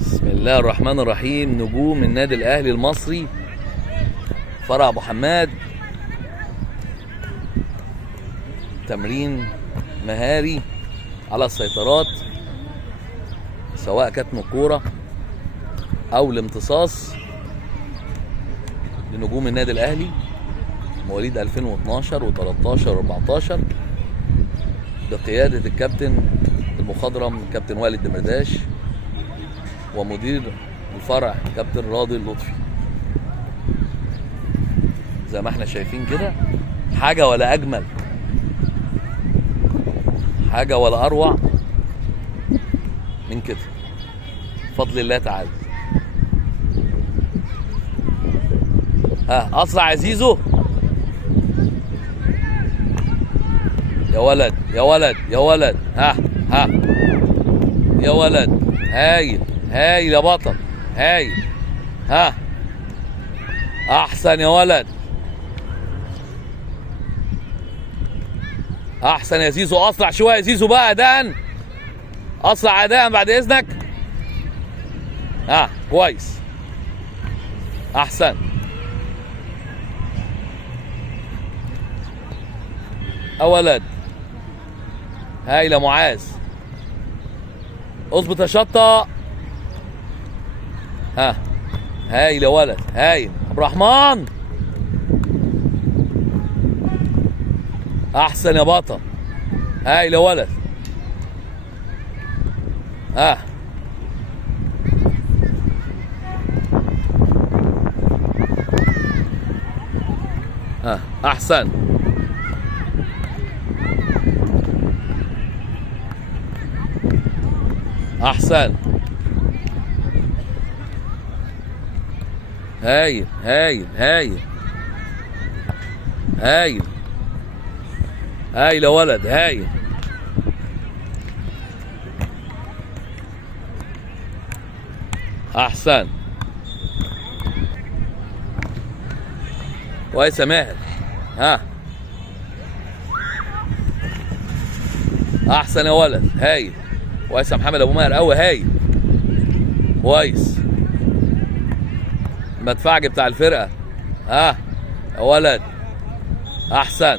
بسم الله الرحمن الرحيم. نجوم النادي الاهلي المصري فرع ابو حماد، تمرين مهاري على السيطرات سواء كتم الكوره او الامتصاص لنجوم النادي الاهلي مواليد 2012 و13 و14 بقياده الكابتن المخضرم كابتن والد دمرداش ومدير الفرع كابتن راضي اللطفي. زي ما احنا شايفين كده، حاجه ولا اجمل، حاجه ولا اروع من كده بفضل الله تعالى. اسرع يا زيزو، يا ولد يا ولد يا ولد، يا ولد، هايل هايل يا بطل، هايل. احسن يا ولد، احسن يا زيزو. اسرع شويه يا زيزو بقى، اداء اسرع اداء بعد اذنك. كويس، احسن. يا ولد، هايل يا معاذ، اظبط يا شطه. هايل يا ولد، هايل عبد الرحمن، احسن يا بطل، هايل يا ولد. احسن. احسن، هايل هايل هايل هايل هايل يا ولد، هايل. احسن، كويس يا ماهر. احسن يا ولد، هايل. كويس يا محمد ابو ماهر قوي، هايل، كويس. المدفعج بتاع الفرقه. يا ولد، احسن.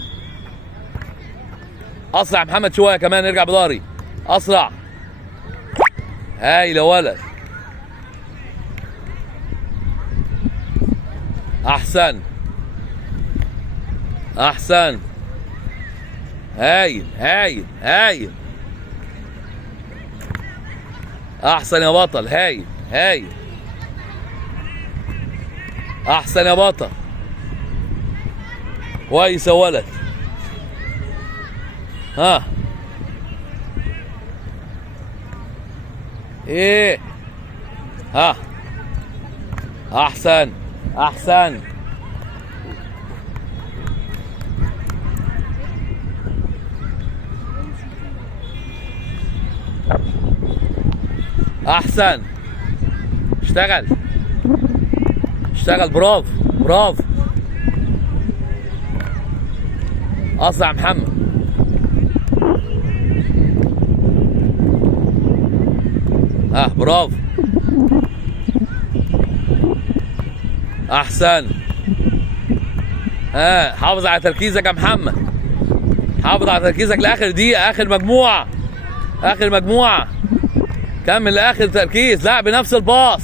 اسرع يا محمد شويه كمان، ارجع بضهري، اسرع. هايل يا ولد، احسن احسن، هايل هايل هايل، احسن يا بطل، هايل هايل، احسن يا بطل، كويس يا ولد. ايه، احسن احسن، احسن. اشتغل اشتغل، برافو برافو. اسرع محمد، برافو، احسن. حافظ على تركيزك يا محمد، حافظ على تركيزك لاخر دقيقه، اخر مجموعه، اخر مجموعه، كمل لاخر تركيز. لا، بنفس الباص،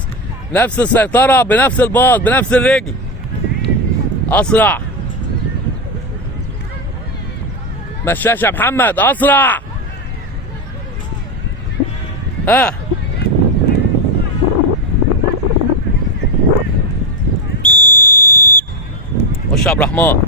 نفس السيطره، بنفس الباص، بنفس الرجل. اسرع، مشاش يا محمد، اسرع. خش يا عبد الرحمن.